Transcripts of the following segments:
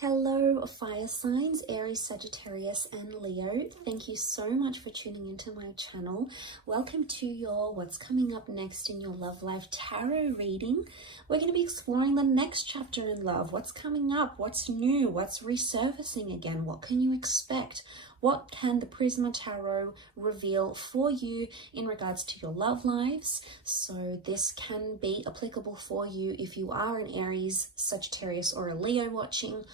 Hello, fire signs, Aries, Sagittarius, and Leo. Thank you so much for tuning into my channel. Welcome to your What's Coming Up Next in Your Love Life Tarot reading. We're going to be exploring the next chapter in love. What's coming up? What's new? What's resurfacing again? What can you expect? What can the Prisma Tarot reveal for you in regards to your love lives? So this can be applicable for you if you are an Aries, Sagittarius, or a Leo watching,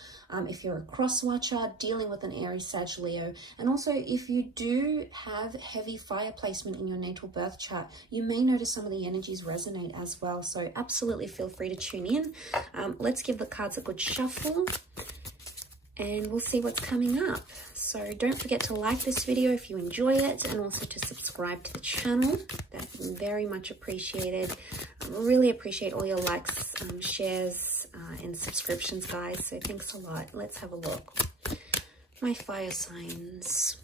if you're a cross watcher dealing with an Aries, Sag, Leo, and also if you do have heavy fire placement in your natal birth chart, you may notice some of the energies resonate as well. So absolutely feel free to tune in. Let's give the cards a good shuffle and we'll see what's coming up. So don't forget to like this video if you enjoy it, and also to subscribe to the channel. That's very much appreciated. I really appreciate all your likes, shares, and subscriptions, guys. So thanks a lot. Let's have a look. My fire signs.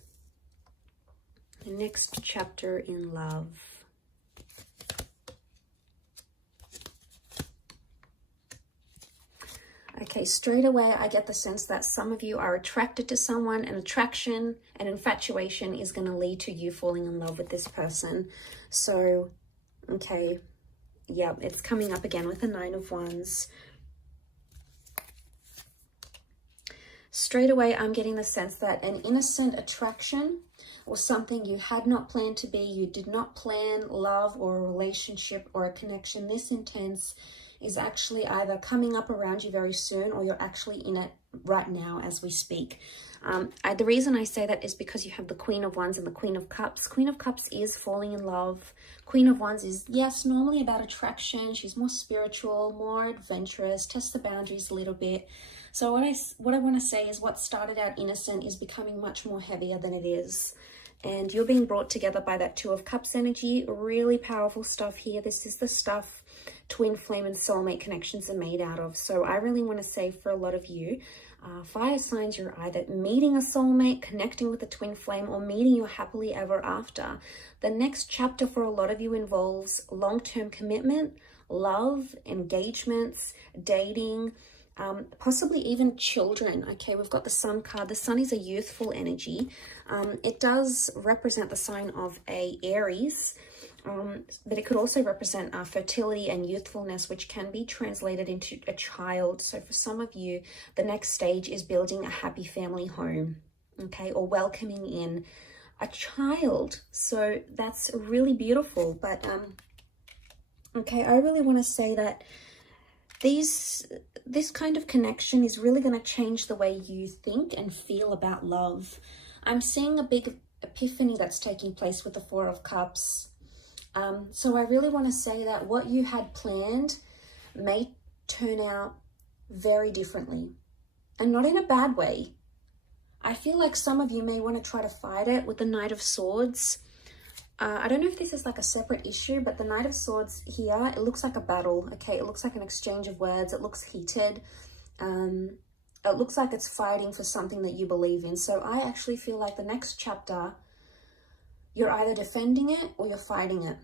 The next chapter in love. Okay, straight away I get the sense that some of you are attracted to someone, and attraction and infatuation is going to lead to you falling in love with this person. So, okay, yeah, it's coming up again with the Nine of Wands. Straight away I'm getting the sense that an innocent attraction or something you had not planned to be, you did not plan love or a relationship or a connection this intense, is actually either coming up around you very soon, or you're actually in it right now as we speak. The reason I say that is because you have the Queen of Wands and the Queen of Cups. Queen of Cups is falling in love. Queen of Wands is, yes, normally about attraction. She's more spiritual, more adventurous, test the boundaries a little bit. So what I want to say is what started out innocent is becoming much more heavier than it is. And you're being brought together by that Two of Cups energy. Really powerful stuff here. This is the stuff twin flame and soulmate connections are made out of. So I really want to say for a lot of you, fire signs, you're either meeting a soulmate, connecting with a twin flame, or meeting your happily ever after. The next chapter for a lot of you involves long-term commitment, love, engagements, dating, possibly even children. Okay, we've got the Sun card. The Sun is a youthful energy. It does represent the sign of a Aries, but it could also represent fertility and youthfulness, which can be translated into a child. So for some of you, the next stage is building a happy family home, okay, or welcoming in a child. So that's really beautiful. But okay, I really want to say that this kind of connection is really going to change the way you think and feel about love. I'm seeing a big epiphany that's taking place with the Four of Cups. So I really want to say that what you had planned may turn out very differently, and not in a bad way. I feel like some of you may want to try to fight it with the Knight of Swords. I don't know if this is like a separate issue, but the Knight of Swords here, it looks like a battle, okay? It looks like an exchange of words. It looks heated. It looks like it's fighting for something that you believe in. So I actually feel like the next chapter, you're either defending it or you're fighting it.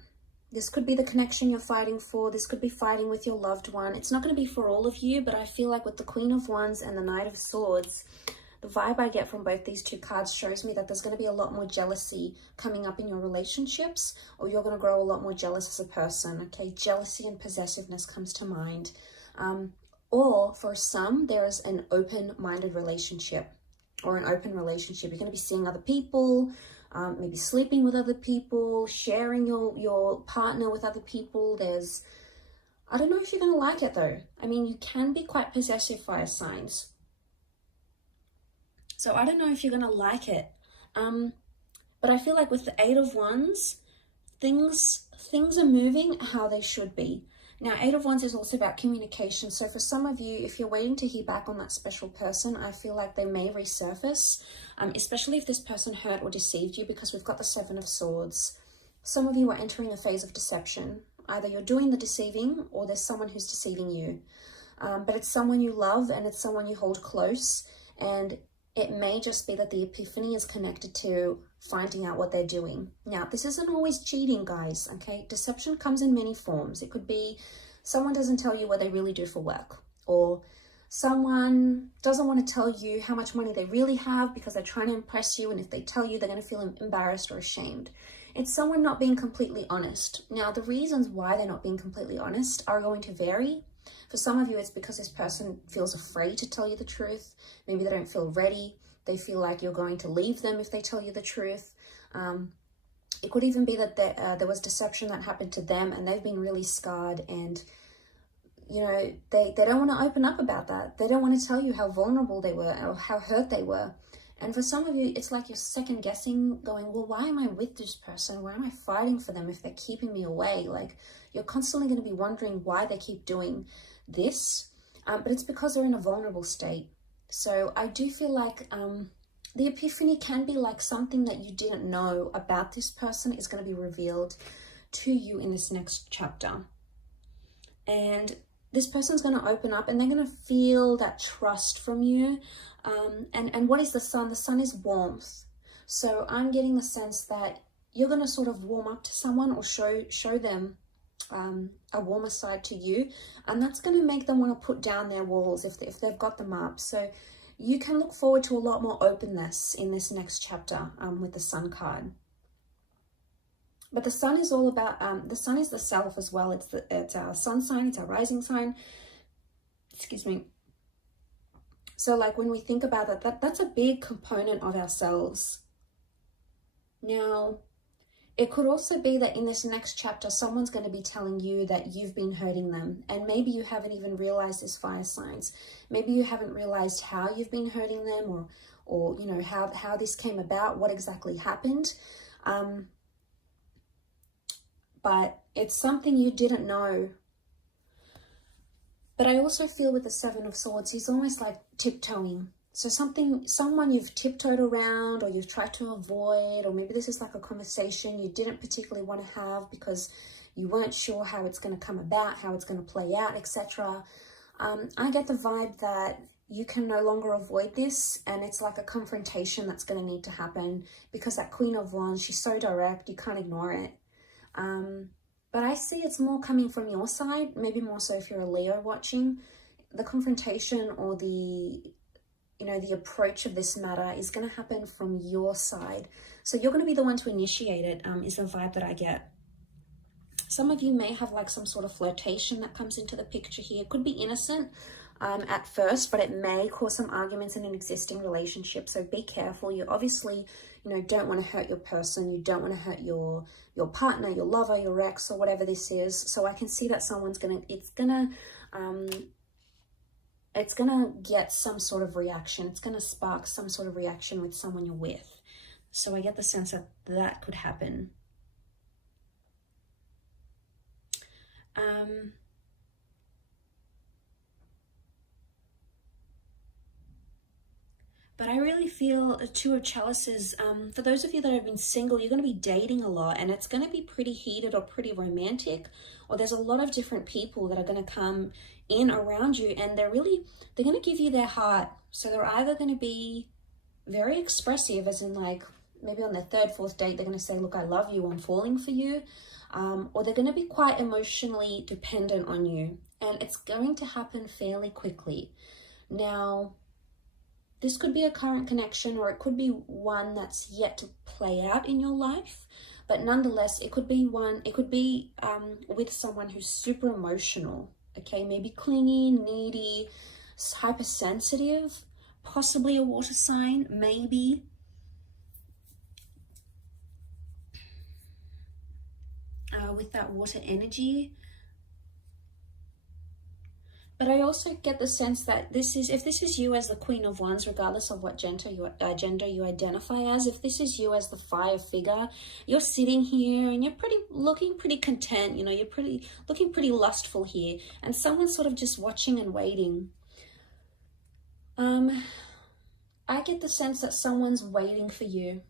This could be the connection you're fighting for. This could be fighting with your loved one. It's not going to be for all of you, but I feel like with the Queen of Wands and the Knight of Swords, the vibe I get from both these two cards shows me that there's going to be a lot more jealousy coming up in your relationships, or you're going to grow a lot more jealous as a person, okay? Jealousy and possessiveness comes to mind. Or for some, there is an open-minded relationship or an open relationship. You're going to be seeing other people, maybe sleeping with other people, sharing your partner with other people. I don't know if you're going to like it though. I mean, you can be quite possessive, fire signs. So I don't know if you're going to like it. But I feel like with the Eight of Wands, things are moving how they should be. Now, Eight of Wands is also about communication. So for some of you, if you're waiting to hear back on that special person, I feel like they may resurface, especially if this person hurt or deceived you, because we've got the Seven of Swords. Some of you are entering a phase of deception. Either you're doing the deceiving or there's someone who's deceiving you. But it's someone you love and it's someone you hold close. And it may just be that the epiphany is connected to finding out what they're doing. Now, this isn't always cheating, guys, okay? Deception comes in many forms. It could be someone doesn't tell you what they really do for work, or Someone doesn't want to tell you how much money they really have because they're trying to impress you, and if they tell you, they're going to feel embarrassed or ashamed. It's someone not being completely honest. Now, the reasons why they're not being completely honest are going to vary. For some of you, it's because this person feels afraid to tell you the truth. Maybe they don't feel ready. They feel like you're going to leave them if they tell you the truth. It could even be that there was deception that happened to them and they've been really scarred, and you know, they don't want to open up about that. They don't want to tell you how vulnerable they were or how hurt they were. And for some of you, it's like you're second guessing, going, well, why am I with this person? Why am I fighting for them if they're keeping me away? Like, you're constantly going to be wondering why they keep doing this. But it's because they're in a vulnerable state. So I do feel like the epiphany can be like something that you didn't know about this person is going to be revealed to you in this next chapter. And this person's going to open up and they're going to feel that trust from you. And what is the sun? The sun is warmth. So I'm getting the sense that you're going to sort of warm up to someone or show them a warmer side to you. And that's going to make them want to put down their walls if they've got them up. So you can look forward to a lot more openness in this next chapter with the sun card. But the sun is all about, the sun is the self as well. It's our sun sign, it's our rising sign. Excuse me. So like when we think about that's a big component of ourselves. Now, it could also be that in this next chapter, someone's going to be telling you that you've been hurting them. And maybe you haven't even realized this, fire signs. Maybe you haven't realized how you've been hurting them or you know, how this came about, what exactly happened. But it's something you didn't know. But I also feel with the Seven of Swords, he's almost like tiptoeing. So someone you've tiptoed around or you've tried to avoid, or maybe this is like a conversation you didn't particularly want to have because you weren't sure how it's going to come about, how it's going to play out, etc. I get the vibe that you can no longer avoid this, and it's like a confrontation that's going to need to happen because that Queen of Wands, she's so direct, you can't ignore it. But I see it's more coming from your side, maybe more so if you're a Leo watching. The confrontation or the approach of this matter is going to happen from your side. So you're going to be the one to initiate it, is the vibe that I get. Some of you may have like some sort of flirtation that comes into the picture here. It could be innocent at first, but it may cause some arguments in an existing relationship. So be careful. You obviously, don't want to hurt your person. You don't want to hurt your partner, your lover, your ex, or whatever this is. So I can see that someone's it's gonna get some sort of reaction. It's gonna spark some sort of reaction with someone you're with. So I get the sense that that could happen. But I really feel a Two of Chalices, for those of you that have been single, you're going to be dating a lot, and it's going to be pretty heated or pretty romantic, or there's a lot of different people that are going to come in around you, and they're going to give you their heart. So they're either going to be very expressive, as in like maybe on their third, fourth date, they're going to say, look, I love you, I'm falling for you. Or they're going to be quite emotionally dependent on you, and it's going to happen fairly quickly. Now, this could be a current connection, or it could be one that's yet to play out in your life. But nonetheless, it could be with someone who's super emotional, okay? Maybe clingy, needy, hypersensitive, possibly a water sign, maybe. With that water energy. But I also get the sense that if this is you as the Queen of Wands, regardless of what gender you identify as, if this is you as the fire figure, you're sitting here and you're looking pretty content, you're looking pretty lustful here, and someone's sort of just watching and waiting. I get the sense that someone's waiting for you,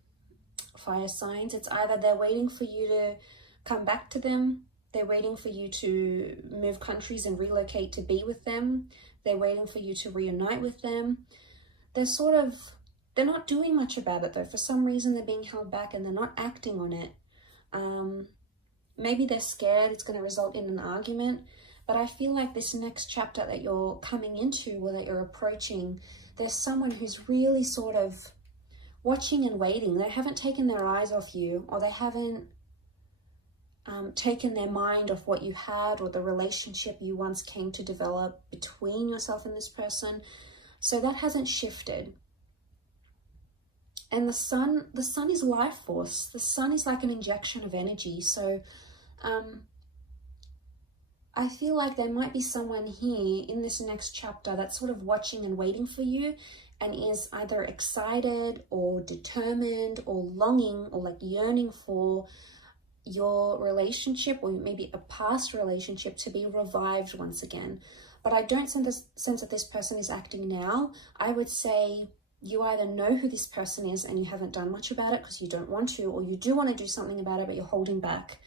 fire signs. It's either they're waiting for you to come back to them, they're waiting for you to move countries and relocate to be with them, they're waiting for you to reunite with them. They're not doing much about it though. For some reason they're being held back and they're not acting on it. Maybe they're scared it's going to result in an argument. But I feel like this next chapter that you're coming into, or that you're approaching, there's someone who's really sort of watching and waiting. They haven't taken their eyes off you, or they haven't taken their mind off what you had, or the relationship you once came to develop between yourself and this person. So that hasn't shifted. And the sun is life force. The sun is like an injection of energy. So I feel like there might be someone here in this next chapter that's sort of watching and waiting for you, and is either excited or determined or longing or like yearning for your relationship, or maybe a past relationship, to be revived once again. But I don't sense that this person is acting now. I would say you either know who this person is and you haven't done much about it because you don't want to, or you do want to do something about it but you're holding back.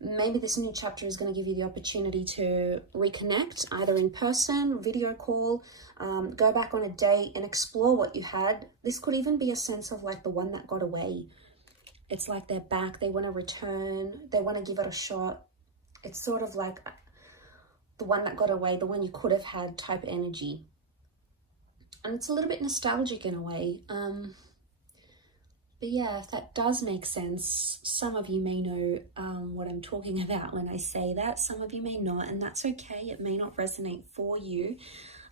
Maybe this new chapter is going to give you the opportunity to reconnect, either in person, video call, go back on a date and explore what you had. This could even be a sense of like the one that got away. It's like they're back, they want to return, they want to give it a shot. It's sort of like the one that got away, the one you could have had type energy. And it's a little bit nostalgic in a way. But yeah, if that does make sense, some of you may know what I'm talking about when I say that. Some of you may not, and that's okay. It may not resonate for you.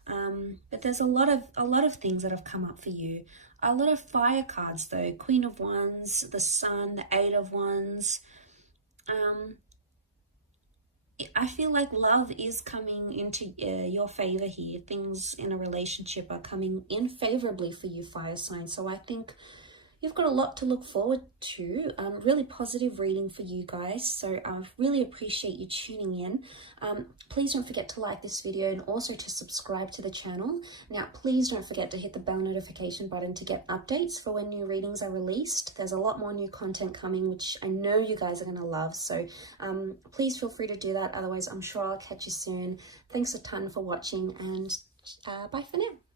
But there's a lot of things that have come up for you. A lot of fire cards though. Queen of Wands, the Sun, the Eight of Wands. I feel like love is coming into your favor here. Things in a relationship are coming in favorably for you, fire sign. So I think you've got a lot to look forward to. Really positive reading for you guys. So I really appreciate you tuning in. Please don't forget to like this video and also to subscribe to the channel. Now, please don't forget to hit the bell notification button to get updates for when new readings are released. There's a lot more new content coming, which I know you guys are going to love. So please feel free to do that. Otherwise, I'm sure I'll catch you soon. Thanks a ton for watching, and bye for now.